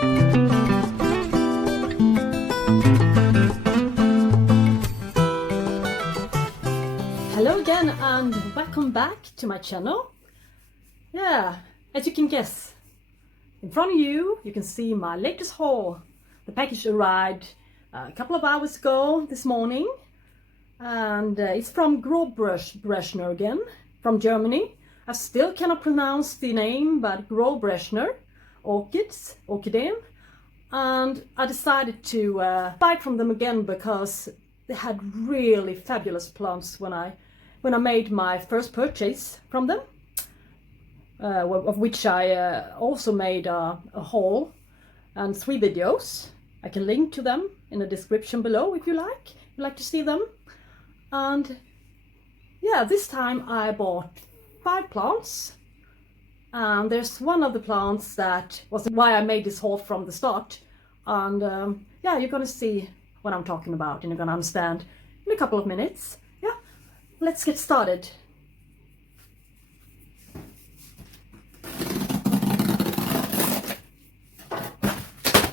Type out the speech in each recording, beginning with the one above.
Hello again and welcome back to my channel. Yeah, as you can guess, in front of you can see my latest haul. The package arrived a couple of hours ago this morning, and it's from Großräschener again, from Germany. I still cannot pronounce the name, but Großräschener Orchids, orchideen, and I decided to buy from them again because they had really fabulous plants when I made my first purchase from them, of which I also made a haul and 3 videos. I can link to them in the description below if you like to see them. And yeah, this time I bought 5 plants, and there's one of the plants that was why I made this haul from the start. And yeah, you're gonna see what I'm talking about and you're gonna understand in a couple of minutes. Yeah, let's get started.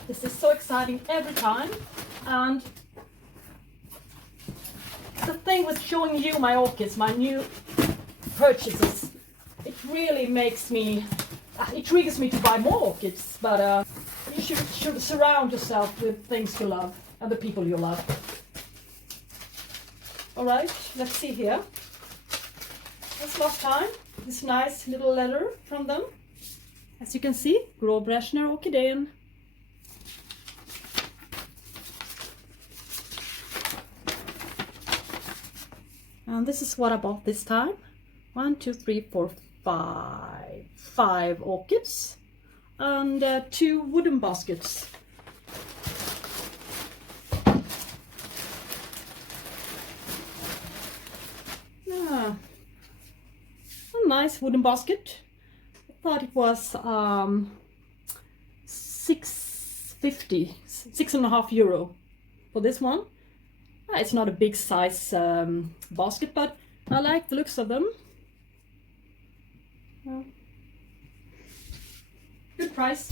This is so exciting every time, and the thing with showing you my orchids, my new purchases, it really makes me, it triggers me to buy more orchids, but you should surround yourself with things you love and the people you love. Alright, let's see here. As last time, this nice little letter from them. As you can see, Grossräschener orchideen. And this is what I bought this time. 1, 2, 3, 4, 5 orchids and 2 wooden baskets. Yeah, a nice wooden basket. I thought it was €6.50, €6.50 for this one. It's not a big size basket, but I like the looks of them. Good price.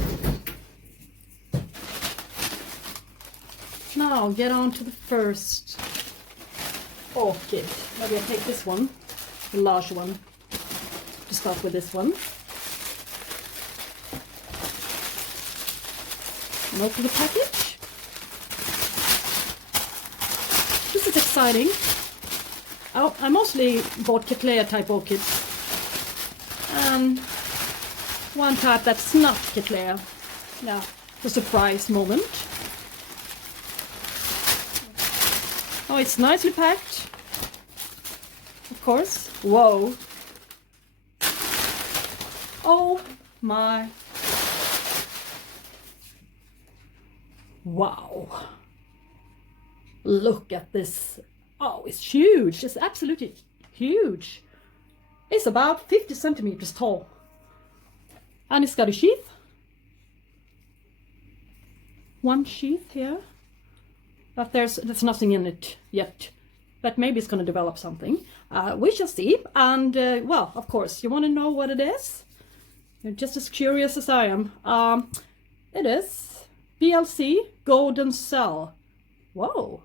Now get on to the first orchid. Maybe I'll take this one, the large one, to start with this one. And open the package. This is exciting. I mostly bought cattleya type orchids. And one type that's not cattleya. Yeah, the surprise moment. Oh, it's nicely packed. Of course. Whoa. Oh my. Wow. Look at this. Oh, it's huge. It's absolutely huge. It's about 50 centimeters tall. And it's got a sheath. One sheath here. But there's nothing in it yet. But maybe it's going to develop something. We shall see. And, well, of course, you want to know what it is? You're just as curious as I am. It is BLC Golden Cell. Whoa.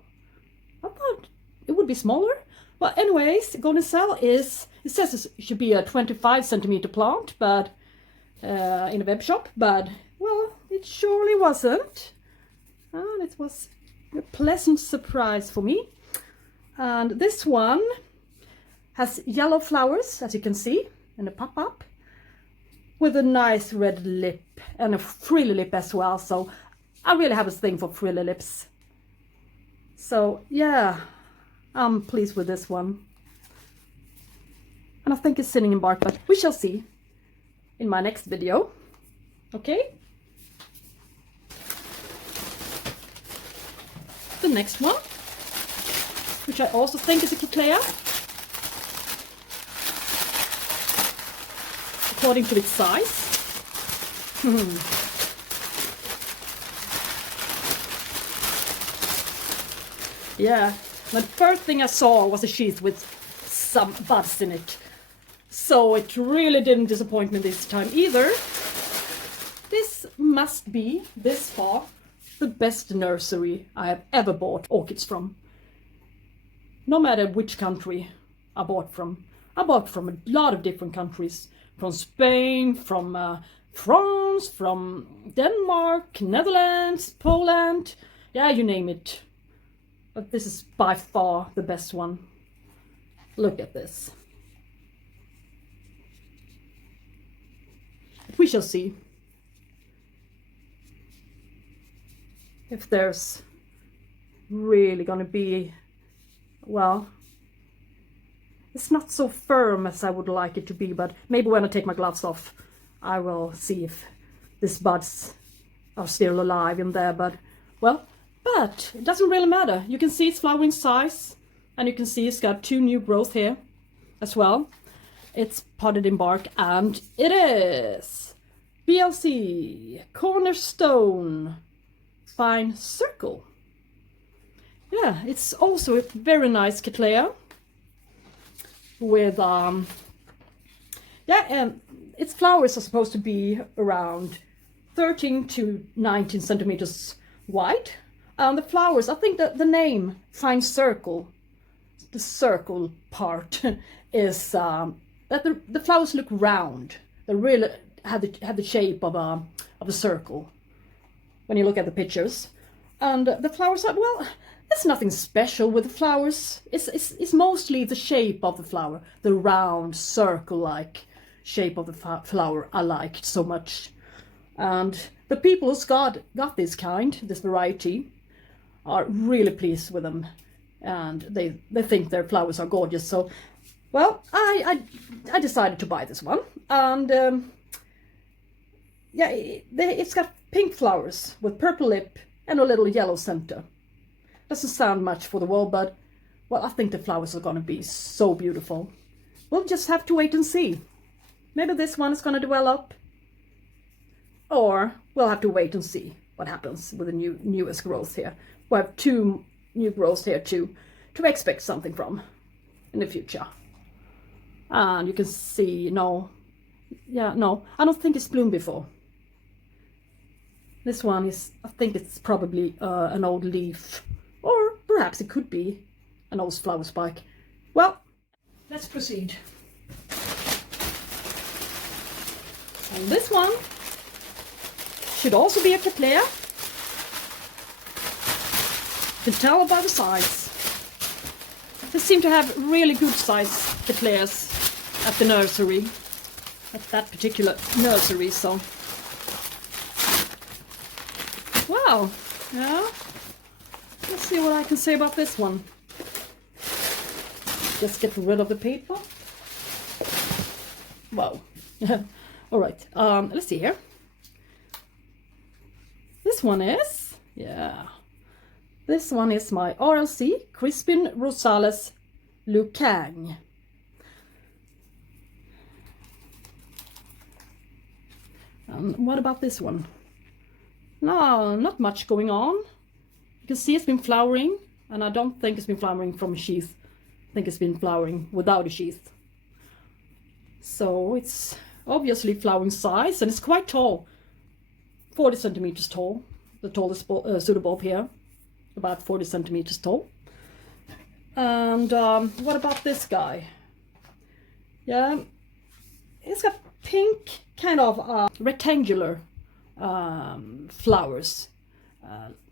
I thought it would be smaller. Well, anyways, Golden Cell is, it says it should be a 25 centimeter plant, but in a web shop, but well, it surely wasn't. And it was a pleasant surprise for me. And this one has yellow flowers, as you can see, and a pop-up with a nice red lip and a frilly lip as well. So I really have a thing for frilly lips. So yeah, I'm pleased with this one. And I think it's sitting in bark, but we shall see in my next video. Okay? The next one, which I also think is a cattleya, according to its size. Yeah, the first thing I saw was a sheath with some buds in it. So it really didn't disappoint me this time either. This must be, this far, the best nursery I have ever bought orchids from. No matter which country I bought from. I bought from a lot of different countries. From Spain, from France, from Denmark, Netherlands, Poland. Yeah, you name it. But this is by far the best one. Look at this. We shall see if there's really gonna be, well, it's not so firm as I would like it to be, but maybe when I take my gloves off I will see if these buds are still alive in there. But it doesn't really matter. You can see its flowering size, and you can see it's got 2 new growth here as well. It's potted in bark, and it is BLC Cornerstone Fine Circle. Yeah, it's also a very nice cattleya with its flowers are supposed to be around 13 to 19 centimeters wide. The flowers, I think that the name Fine Circle, the circle part, is that the flowers look round. They really have the shape of a circle when you look at the pictures. And the flowers are, well, there's nothing special with the flowers. It's mostly the shape of the flower, the round circle-like shape of the flower I liked so much. And the people who's got this variety, are really pleased with them, and they think their flowers are gorgeous. So, well, I decided to buy this one, and it's got pink flowers with purple lip and a little yellow center. Doesn't sound much for the wall, but well, I think the flowers are going to be so beautiful. We'll just have to wait and see. Maybe this one is going to develop, or we'll have to wait and see what happens with the newest growth here. We have 2 new growths here to expect something from in the future. And you can see, no, I don't think it's bloomed before. This one is, I think it's probably an old leaf, or perhaps it could be an old flower spike. Well, let's proceed. And this one should also be a cattleya. You can tell by the size. They seem to have really good size cattleyas at the nursery, at that particular nursery, so. Wow, yeah. Let's see what I can say about this one. Just get rid of the paper. Wow. All right, let's see here. This one is, this one is my RLC Crispin Rosales Lucang. What about this one? No, not much going on. You can see it's been flowering, and I don't think it's been flowering from a sheath. I think it's been flowering without a sheath. So it's obviously flowering size, and it's quite tall. 40 centimeters tall. The tallest pseudobulb here. About 40 centimeters tall. And what about this guy? Yeah, it's got pink, kind of rectangular flowers.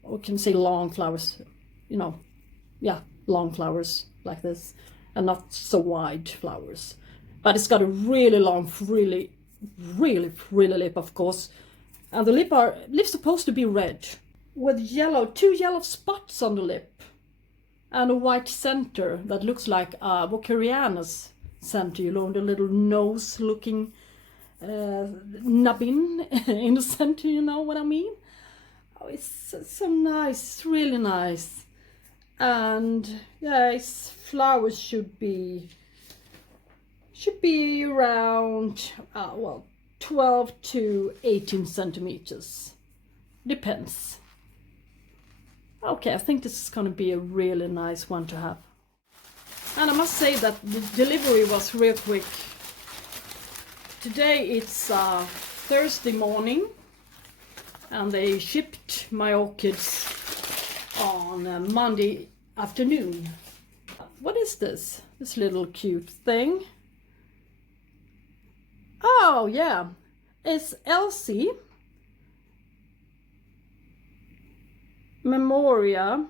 Or can say long flowers, long flowers like this, and not so wide flowers. But it's got a really long, really lip, of course. And the lip's supposed to be red, with 2 yellow spots on the lip, and a white center that looks like a Vocariana's center, the little nose-looking nubbin in the center, you know what I mean? Oh, it's so nice, it's really nice. And yeah, its flowers should be around 12 to 18 centimeters. Depends. Okay, I think this is going to be a really nice one to have. And I must say that the delivery was real quick. Today it's Thursday morning, and they shipped my orchids on Monday afternoon. What is this? This little cute thing. Oh yeah, it's Elsie Memoria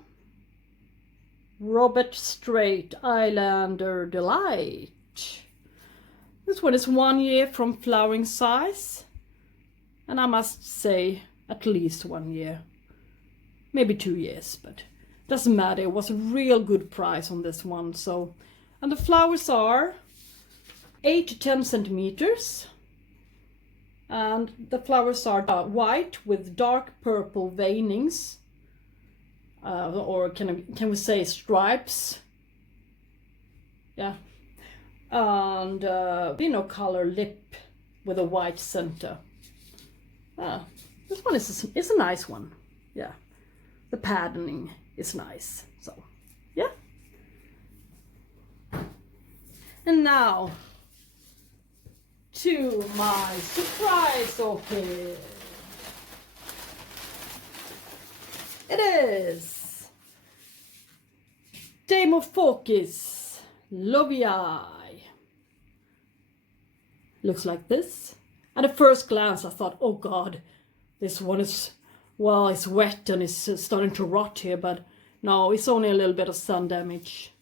Robert Strait Islander Delight. This one is 1 year from flowering size, and I must say at least 1 year, maybe 2 years, but doesn't matter. It was a real good price on this one. So, and the flowers are 8 to 10 centimeters, and the flowers are white with dark purple veinings, or can we say stripes? Yeah, and color lip with a white center. This one is a nice one. Yeah, the patterning is nice. So yeah, and now to my surprise orchid. It is Demophocus Lowii. Looks like this. At a first glance I thought, oh god, this one is, well, it's wet and it's starting to rot here, but no, it's only a little bit of sun damage.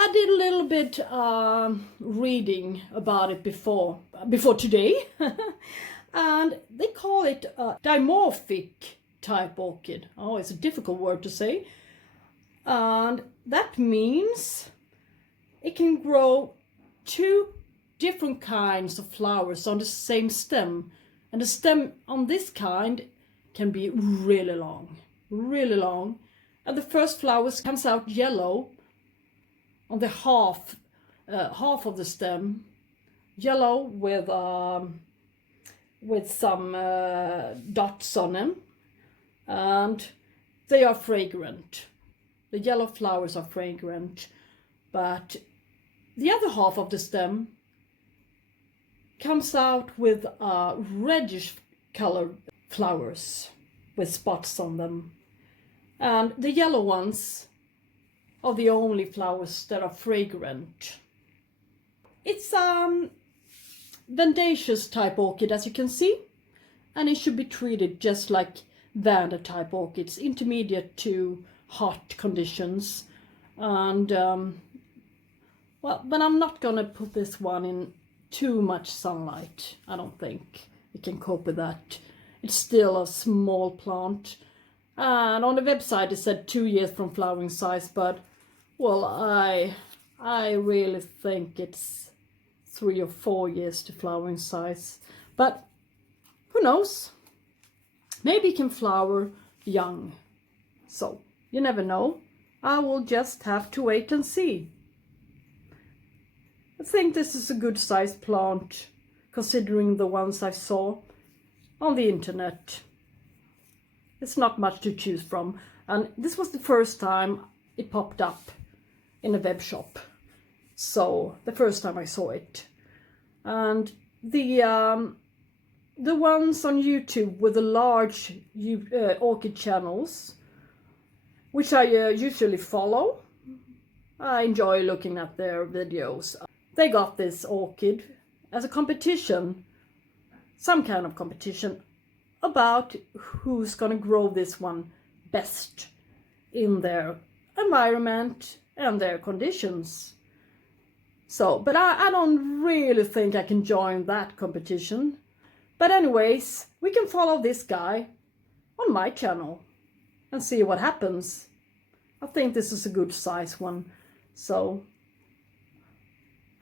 I did a little bit reading about it before today, and they call it a dimorphic type orchid. Oh, it's a difficult word to say, and that means it can grow 2 different kinds of flowers on the same stem, and the stem on this kind can be really long, and the first flowers comes out yellow on the half of the stem, yellow with some dots on them, and they are fragrant. The yellow flowers are fragrant, but the other half of the stem comes out with reddish colored flowers with spots on them, and the yellow ones are the only flowers that are fragrant. It's Vendacious type orchid, as you can see, and it should be treated just like Vanda type orchids, intermediate to hot conditions. And well, but I'm not gonna put this one in too much sunlight. I don't think it can cope with that. It's still a small plant, and on the website it said 2 years from flowering size, but well, I really think it's 3 or 4 years to flowering size. But who knows? Maybe it can flower young. So you never know. I will just have to wait and see. I think this is a good sized plant considering the ones I saw on the internet. It's not much to choose from, and this was the first time it popped up in a web shop. So the first time I saw it, and the ones on YouTube with the large orchid channels, which I usually follow, I enjoy looking at their videos. They got this orchid as a competition, some kind of competition, about who's gonna grow this one best in their environment and their conditions. So, but I don't really think I can join that competition. But anyways, we can follow this guy on my channel and see what happens. I think this is a good size one, so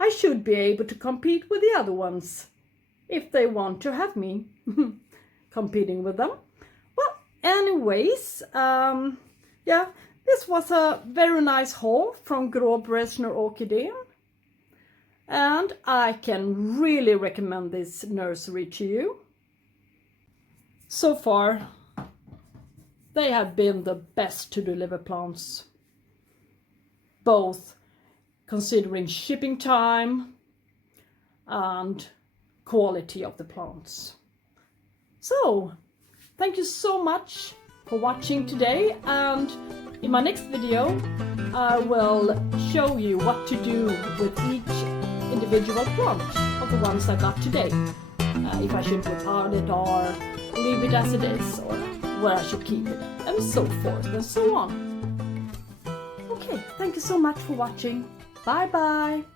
I should be able to compete with the other ones if they want to have me competing with them. Well, anyways, yeah, this was a very nice haul from Großräschener Orchideen, and I can really recommend this nursery to you. So far, they have been the best to deliver plants, both considering shipping time and quality of the plants. So, thank you so much for watching today, and in my next video I will show you what to do with each individual plant of the ones I got today. If I should repot it or leave it as it is, or where I should keep it, and so forth and so on. Okay, thank you so much for watching. Bye bye!